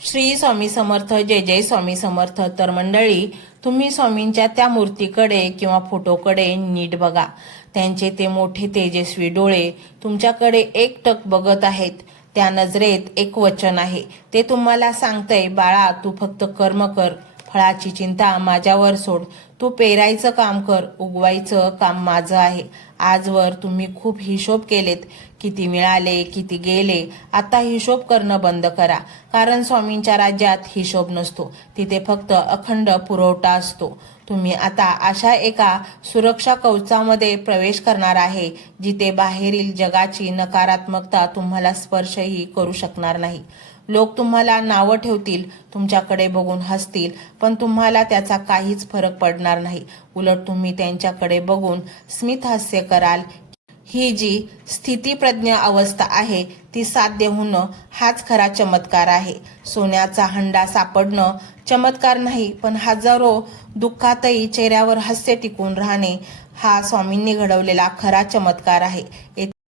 श्री स्वामी समर्थ, जय जय स्वामी समर्थ. तर मंडळी, तुम्ही स्वामींच्या त्या मूर्तीकडे किंवा फोटोकडे नीट बघा. त्यांचे ते मोठे तेजस्वी डोळे तुमच्याकडे एकटक बघत आहेत. त्या नजरेत एक वचन आहे. ते तुम्हाला सांगतंय, बाळा, तू फक्त कर्म कर, फळाची चिंता माझ्यावर सोड. तू पेरायचं काम कर, उगवायचं काम माझं आहे. आजवर तुम्ही खूप हिशोब केलेत, किती मिळाले, किती गेले. आता हिशोब करणं बंद करा, कारण स्वामींच्या राज्यात हिशोब नसतो. तिथे फक्त अखंड पुरवठा असतो. तुम्ही आता अशा एका सुरक्षा कवचामध्ये प्रवेश करणार आहे, जिथे बाहेरील जगाची नकारात्मकता तुम्हाला स्पर्शही करू शकणार नाही. लोक तुम्हाला नावं ठेवतील, तुमच्याकडे बघून हसतील, पण तुम्हाला त्याचा काहीच फरक पडणार नाही. उलट तुम्ही त्यांच्याकडे बघून स्मित हास्य कराल. ही जी स्थितीप्रज्ञ अवस्था आहे, ती साध्य होणं हाच खरा चमत्कार आहे. सोन्याचा हंडा सापडणं चमत्कार नाही, पण हजारो दुःखातही चेहऱ्यावर हास्य टिकून राहणे हा स्वामींनी घडवलेला खरा चमत्कार आहे.